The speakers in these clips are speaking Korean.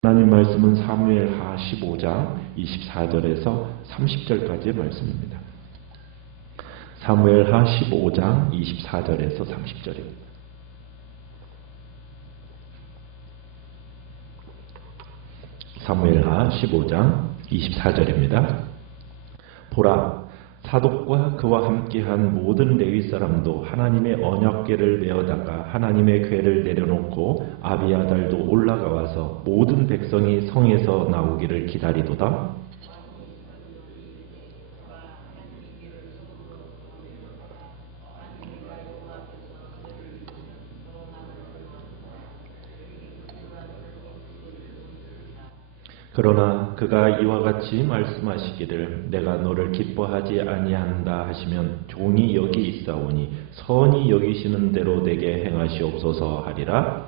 하나님 말씀은 사무엘하 15장 24절에서 30절까지의 말씀입니다. 사무엘하 15장 24절에서 30절입니다. 사무엘하 15장 24절입니다. 보라, 사독과 그와 함께한 모든 레위 사람도 하나님의 언약궤를 메어다가 하나님의 궤를 내려놓고 아비아달도 올라가 와서 모든 백성이 성에서 나오기를 기다리도다. 그러나 그가 이와 같이 말씀하시기를 내가 너를 기뻐하지 아니한다 하시면 종이 여기 있사오니 선히 여기시는 대로 내게 행하시옵소서 하리라.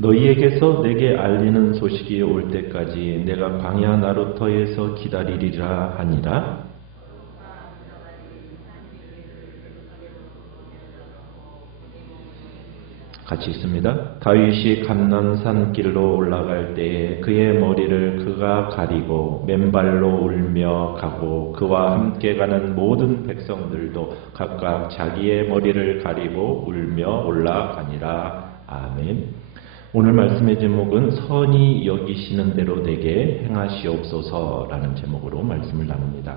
너희에게서 내게 알리는 소식이 올 때까지 내가 광야 나루터에서 기다리리라 하니라. 같이 있습니다. 다윗이 감난산 길로 올라갈 때에 그의 머리를 그가 가리고 맨발로 울며 가고 그와 함께 가는 모든 백성들도 각각 자기의 머리를 가리고 울며 올라가니라. 아멘. 오늘 말씀의 제목은 선히 여기시는 대로 내게 행하시옵소서라는 제목으로 말씀을 나눕니다.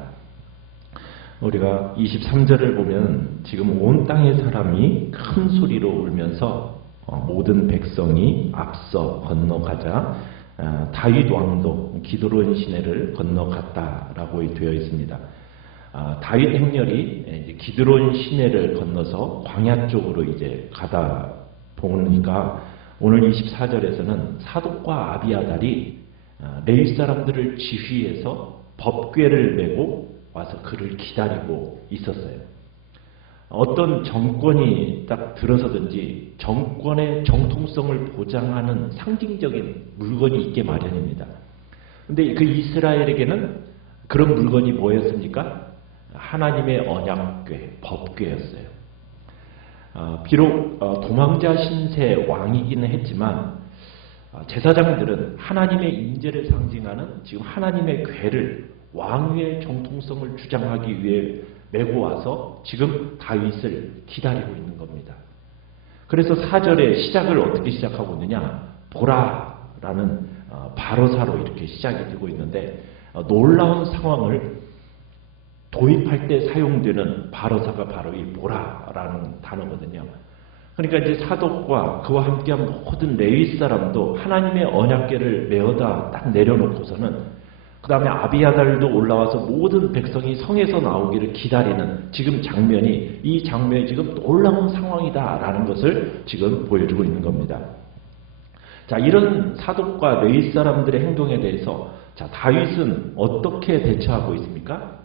우리가 23절을 보면 지금 온 땅의 사람이 큰 소리로 울면서 모든 백성이 앞서 건너가자 다윗 왕도 기드론 시내를 건너갔다라고 되어 있습니다. 다윗 행렬이 기드론 시내를 건너서 광야 쪽으로 이제 가다 보니까 오늘 24절에서는 사독과 아비아달이 레위 사람들을 지휘해서 법궤를 메고 와서 그를 기다리고 있었어요. 어떤 정권이 딱 들어서든지 정권의 정통성을 보장하는 상징적인 물건이 있게 마련입니다. 근데 그 이스라엘에게는 그런 물건이 뭐였습니까? 하나님의 언약궤, 법궤였어요. 비록 도망자 신세 왕이기는 했지만 제사장들은 하나님의 임재를 상징하는 지금 하나님의 궤를 왕위의 정통성을 주장하기 위해 메고 와서 지금 다윗을 기다리고 있는 겁니다. 그래서 4절의 시작을 어떻게 시작하고 있느냐? 보라라는 바로사로 이렇게 시작이 되고 있는데 놀라운 상황을 도입할 때 사용되는 바로사가 바로 이 보라라는 단어거든요. 그러니까 이제 사독과 그와 함께한 모든 레위 사람도 하나님의 언약궤를 메어다 딱 내려놓고서는 그 다음에 아비아달도 올라와서 모든 백성이 성에서 나오기를 기다리는 지금 장면이 이 장면이 지금 놀라운 상황이다라는 것을 지금 보여주고 있는 겁니다. 자, 이런 사독과 레위 사람들의 행동에 대해서 자, 다윗은 어떻게 대처하고 있습니까?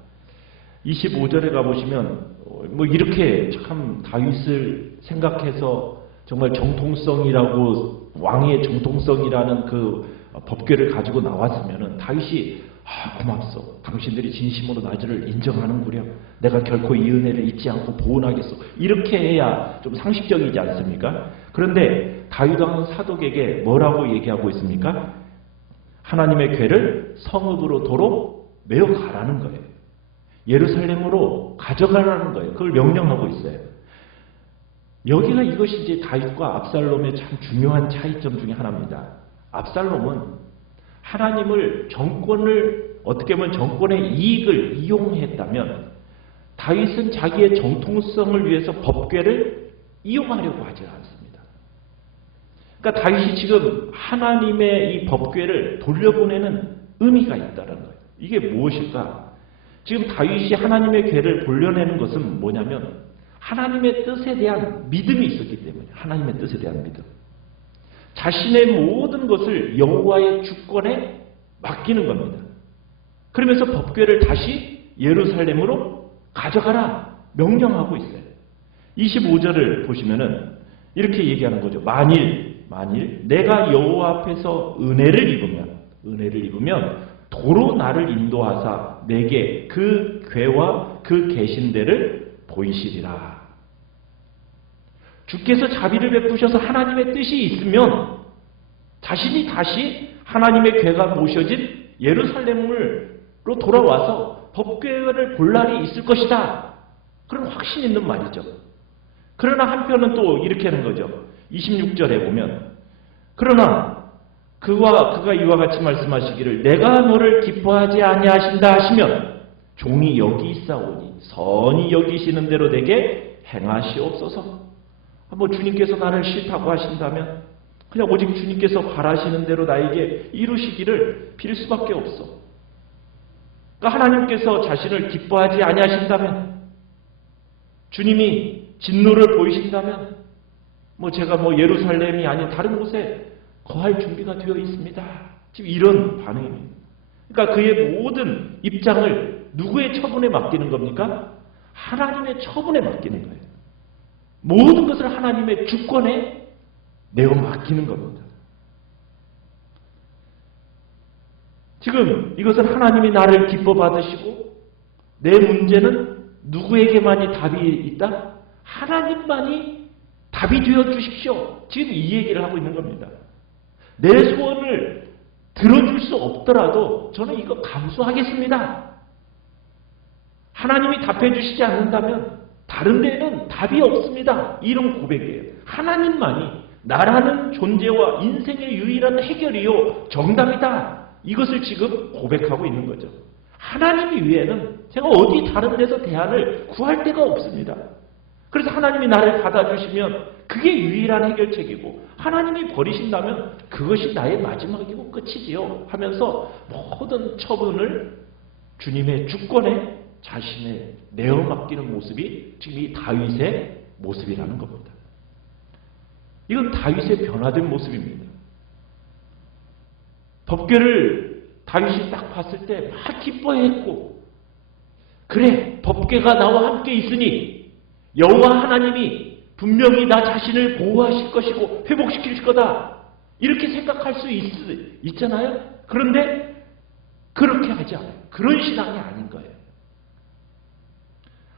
25절에 가보시면 뭐 이렇게 참 다윗을 생각해서 정말 정통성이라고 왕의 정통성이라는 그 법궤를 가지고 나왔으면은 다윗이 고맙소. 당신들이 진심으로 나를 인정하는구려. 내가 결코 이 은혜를 잊지 않고 보온하겠소. 이렇게 해야 좀 상식적이지 않습니까? 그런데 다윗 왕은 사독에게 뭐라고 얘기하고 있습니까? 하나님의 궤를 성읍으로 도로 메어 가라는 거예요. 예루살렘으로 가져가라는 거예요. 그걸 명령하고 있어요. 여기가 이것이 이제 다윗과 압살롬의 참 중요한 차이점 중에 하나입니다. 압살롬은 하나님을 정권을 어떻게 보면 정권의 이익을 이용했다면 다윗은 자기의 정통성을 위해서 법궤를 이용하려고 하지 않습니다. 그러니까 다윗이 지금 하나님의 이 법궤를 돌려보내는 의미가 있다는 거예요. 이게 무엇일까? 지금 다윗이 하나님의 궤를 돌려내는 것은 뭐냐면 하나님의 뜻에 대한 믿음이 있었기 때문에 하나님의 뜻에 대한 믿음. 자신의 모든 것을 여호와의 주권에 맡기는 겁니다. 그러면서 법궤를 다시 예루살렘으로 가져가라 명령하고 있어요. 25절을 보시면은 이렇게 얘기하는 거죠. 만일 내가 여호와 앞에서 은혜를 입으면 도로 나를 인도하사 내게 그 궤와 그 계신대를 보이시리라. 주께서 자비를 베푸셔서 하나님의 뜻이 있으면 자신이 다시 하나님의 궤가 모셔진 예루살렘으로 돌아와서 법궤를 볼 날이 있을 것이다. 그런 확신 있는 말이죠. 그러나 한편은 또 이렇게 하는 거죠. 26절에 보면 그러나 그가 이와 같이 말씀하시기를 내가 너를 기뻐하지 아니하신다 하시면 종이 여기 있사오니 선히 여기시는 대로 내게 행하시옵소서. 뭐 주님께서 나를 싫다고 하신다면 그냥 오직 주님께서 바라시는 대로 나에게 이루시기를 빌 수밖에 없어. 그러니까 하나님께서 자신을 기뻐하지 아니하신다면, 주님이 진노를 보이신다면 제가 예루살렘이 아닌 다른 곳에 거할 준비가 되어 있습니다. 지금 이런 반응입니다. 그러니까 그의 모든 입장을 누구의 처분에 맡기는 겁니까? 하나님의 처분에 맡기는 거예요. 모든 것을 하나님의 주권에 내어 맡기는 겁니다. 지금 이것은 하나님이 나를 기뻐 받으시고 내 문제는 누구에게만이 답이 있다? 하나님만이 답이 되어 주십시오. 지금 이 얘기를 하고 있는 겁니다. 내 소원을 들어줄 수 없더라도 저는 이거 감수하겠습니다. 하나님이 답해 주시지 않는다면 다른 데에는 답이 없습니다. 이런 고백이에요. 하나님만이 나라는 존재와 인생의 유일한 해결이요 정답이다. 이것을 지금 고백하고 있는 거죠. 하나님 이외에는 제가 어디 다른 데서 대안을 구할 데가 없습니다. 그래서 하나님이 나를 받아주시면 그게 유일한 해결책이고 하나님이 버리신다면 그것이 나의 마지막이고 끝이지요 하면서 모든 처분을 주님의 주권에 자신의 내어 맡기는 모습이 지금 이 다윗의 모습이라는 겁니다. 이건 다윗의 변화된 모습입니다. 법궤를 다윗이 딱 봤을 때 막 기뻐했고, 그래 법궤가 나와 함께 있으니 여호와 하나님이 분명히 나 자신을 보호하실 것이고 회복시킬 거다 이렇게 생각할 수 있잖아요. 그런데 그렇게 하지 않아요. 그런 신앙이 아닌 거예요.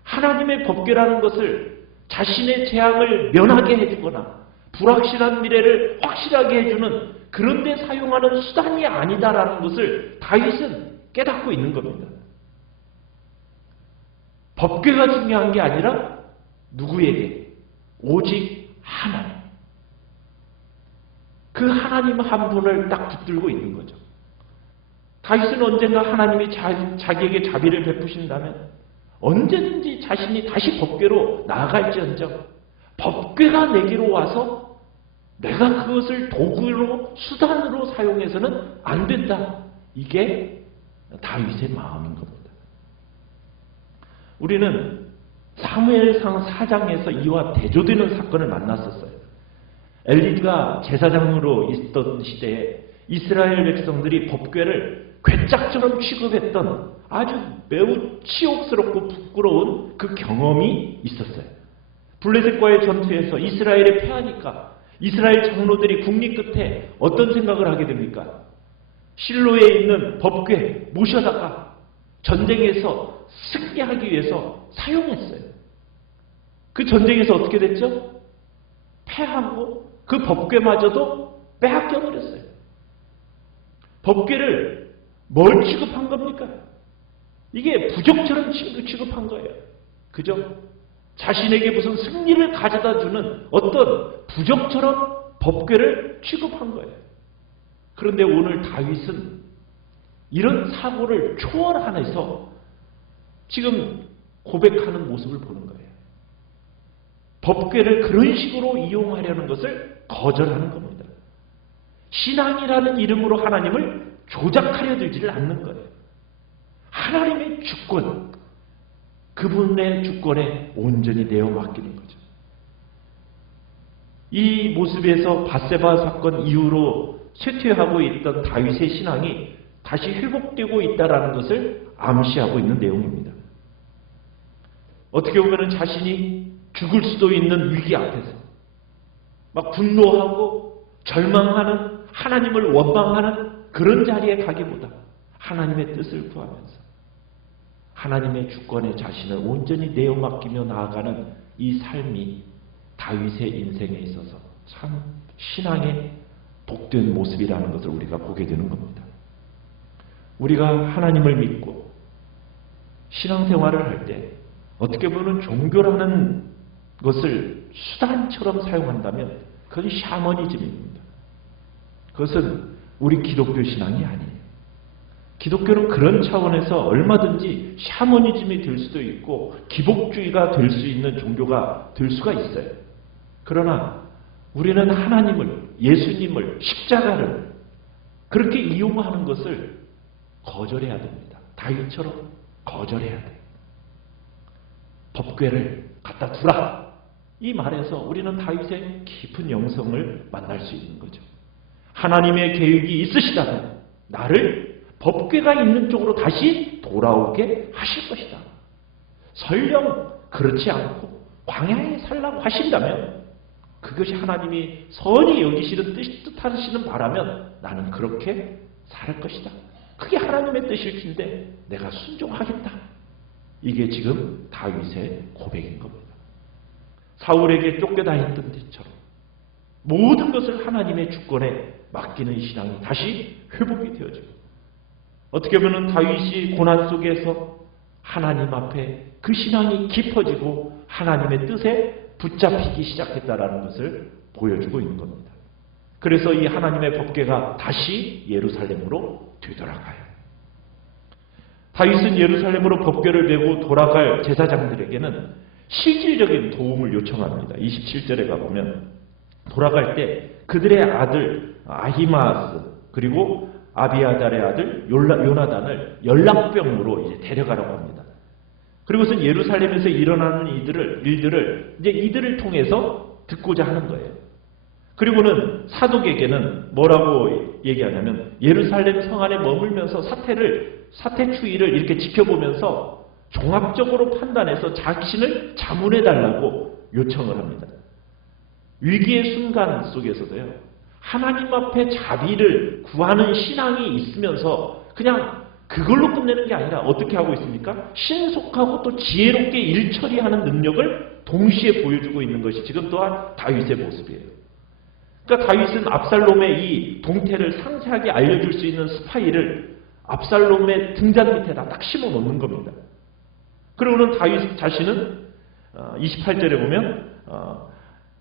하나님의 법궤라는 것을 자신의 재앙을 면하게 해주거나 불확실한 미래를 확실하게 해주는 그런 데 사용하는 수단이 아니다라는 것을 다윗은 깨닫고 있는 겁니다. 법궤가 중요한 게 아니라 누구에게? 오직 하나님. 그 하나님 한 분을 딱 붙들고 있는 거죠. 다윗은 언젠가 하나님이 자기에게 자비를 베푸신다면 언제든지 자신이 다시 법궤로 나아갈지언정 법궤가 내게로 와서 내가 그것을 도구로 수단으로 사용해서는 안 된다. 이게 다윗의 마음인 겁니다. 우리는 사무엘상 4장에서 이와 대조되는 사건을 만났었어요. 엘리가 제사장으로 있던 시대에 이스라엘 백성들이 법궤를 괴짝처럼 취급했던 아주 매우 치욕스럽고 부끄러운 그 경험이 있었어요. 블레셋과의 전투에서 이스라엘이 패하니까 이스라엘 장로들이 국리 끝에 어떤 생각을 하게 됩니까? 실로에 있는 법궤 모셔다가 전쟁에서 승리하기 위해서 사용했어요. 그 전쟁에서 어떻게 됐죠? 패하고 그 법궤마저도 빼앗겨버렸어요. 법궤를 뭘 취급한 겁니까? 이게 부적처럼 취급한 거예요. 그죠? 자신에게 무슨 승리를 가져다 주는 어떤 부적처럼 법궤를 취급한 거예요. 그런데 오늘 다윗은 이런 사고를 초월하면서 지금 고백하는 모습을 보는 거예요. 법궤를 그런 식으로 이용하려는 것을 거절하는 겁니다. 신앙이라는 이름으로 하나님을 조작하려 들지를 않는 거예요. 하나님의 주권, 그분의 주권에 온전히 내어 맡기는 거죠. 이 모습에서 밧세바 사건 이후로 쇠퇴하고 있던 다윗의 신앙이 다시 회복되고 있다는 것을 암시하고 있는 내용입니다. 어떻게 보면 자신이 죽을 수도 있는 위기 앞에서 막 분노하고 절망하는, 하나님을 원망하는 그런 자리에 가기보다 하나님의 뜻을 구하면서 하나님의 주권에 자신을 온전히 내어 맡기며 나아가는 이 삶이 다윗의 인생에 있어서 참 신앙의 복된 모습이라는 것을 우리가 보게 되는 겁니다. 우리가 하나님을 믿고 신앙생활을 할 때 어떻게 보면 종교라는 것을 수단처럼 사용한다면 그건 샤머니즘입니다. 그것은 우리 기독교 신앙이 아니에요. 기독교는 그런 차원에서 얼마든지 샤머니즘이 될 수도 있고 기복주의가 될 수 있는 종교가 될 수가 있어요. 그러나 우리는 하나님을, 예수님을, 십자가를 그렇게 이용하는 것을 거절해야 됩니다. 다윗처럼 거절해야 돼요. 법궤를 갖다 두라. 이 말에서 우리는 다윗의 깊은 영성을 만날 수 있는 거죠. 하나님의 계획이 있으시다면 나를 법궤가 있는 쪽으로 다시 돌아오게 하실 것이다. 설령 그렇지 않고 광야에 살라고 하신다면 그것이 하나님이 선히 여기시는 뜻하시는 바라면 나는 그렇게 살 것이다. 그게 하나님의 뜻일진데 내가 순종하겠다. 이게 지금 다윗의 고백인 겁니다. 사울에게 쫓겨다녔던 때처럼 모든 것을 하나님의 주권에 맡기는 신앙이 다시 회복이 되어지고 어떻게 보면 다윗이 고난 속에서 하나님 앞에 그 신앙이 깊어지고 하나님의 뜻에 붙잡히기 시작했다라는 것을 보여주고 있는 겁니다. 그래서 이 하나님의 법궤가 다시 예루살렘으로 되돌아가요. 다윗은 예루살렘으로 법궤를 메고 돌아갈 제사장들에게는 실질적인 도움을 요청합니다. 27절에 가보면 돌아갈 때 그들의 아들 아히마스 그리고 아비아달의 아들 요나단을 연락병으로 이제 데려가라고 합니다. 그리고선 예루살렘에서 일어나는 일들을 이제 이들을 통해서 듣고자 하는 거예요. 그리고는 사독에게는 뭐라고 얘기하냐면 예루살렘 성 안에 머물면서 사태 추이를 이렇게 지켜보면서 종합적으로 판단해서 자신을 자문해달라고 요청을 합니다. 위기의 순간 속에서도요. 하나님 앞에 자비를 구하는 신앙이 있으면서 그냥 그걸로 끝내는 게 아니라 어떻게 하고 있습니까? 신속하고 또 지혜롭게 일처리하는 능력을 동시에 보여주고 있는 것이 지금 또한 다윗의 모습이에요. 그러니까 다윗은 압살롬의 이 동태를 상세하게 알려줄 수 있는 스파이를 압살롬의 등잔 밑에다 딱 심어 놓는 겁니다. 그리고는 다윗 자신은 28절에 보면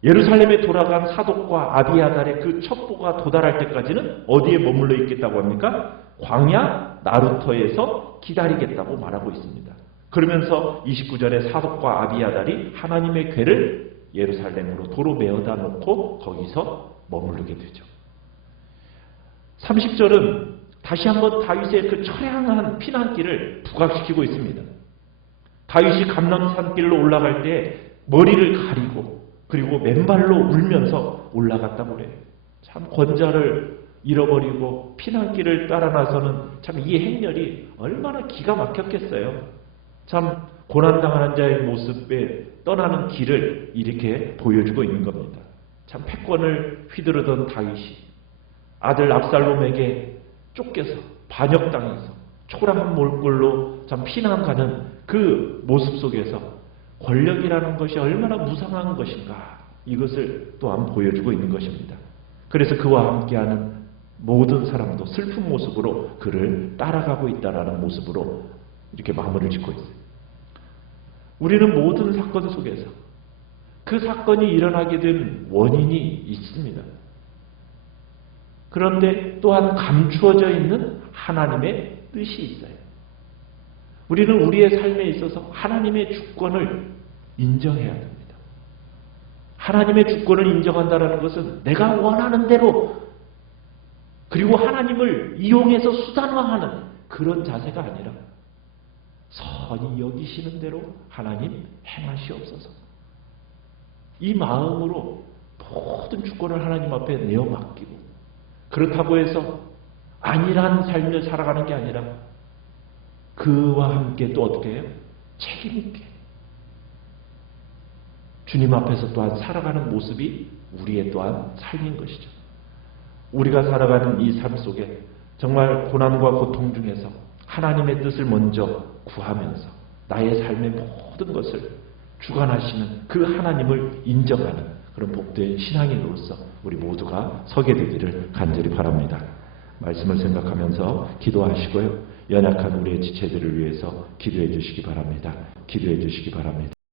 예루살렘에 돌아간 사독과 아비아달의 그 첩보가 도달할 때까지는 어디에 머물러 있겠다고 합니까? 광야 나루터에서 기다리겠다고 말하고 있습니다. 그러면서 29절에 사독과 아비아달이 하나님의 궤를 예루살렘으로 도로 메어다 놓고 거기서 머무르게 되죠. 30절은 다시 한번 다윗의 그 처량한 피난길을 부각시키고 있습니다. 다윗이 감람산길로 올라갈 때 머리를 가리고 그리고 맨발로 울면서 올라갔다고 그래요. 참 권자를 잃어버리고 피난길을 따라 나서는 참 이 행렬이 얼마나 기가 막혔겠어요. 참 고난당하는 자의 모습에 떠나는 길을 이렇게 보여주고 있는 겁니다. 참 패권을 휘두르던 다윗이 아들 압살롬에게 쫓겨서 반역당해서 초라한 몰골로 참 피난가는 그 모습 속에서 권력이라는 것이 얼마나 무상한 것인가 이것을 또한 보여주고 있는 것입니다. 그래서 그와 함께하는 모든 사람도 슬픈 모습으로 그를 따라가고 있다는 모습으로 이렇게 마무리를 짓고 있어요. 우리는 모든 사건 속에서 그 사건이 일어나게 된 원인이 있습니다. 그런데 또한 감추어져 있는 하나님의 뜻이 있어요. 우리는 우리의 삶에 있어서 하나님의 주권을 인정해야 됩니다. 하나님의 주권을 인정한다는 것은 내가 원하는 대로 그리고 하나님을 이용해서 수단화하는 그런 자세가 아니라 선히 여기시는 대로 하나님 행하시옵소서. 이 마음으로 모든 주권을 하나님 앞에 내어 맡기고 그렇다고 해서 안일한 삶을 살아가는 게 아니라 그와 함께 또 어떻게 해요? 책임 있게 주님 앞에서 또한 살아가는 모습이 우리의 또한 삶인 것이죠. 우리가 살아가는 이 삶 속에 정말 고난과 고통 중에서 하나님의 뜻을 먼저 구하면서 나의 삶의 모든 것을 주관하시는 그 하나님을 인정하는 그런 복된 신앙인으로서 우리 모두가 서게 되기를 간절히 바랍니다. 말씀을 생각하면서 기도하시고요. 연약한 우리의 지체들을 위해서 기도해 주시기 바랍니다. 기도해 주시기 바랍니다.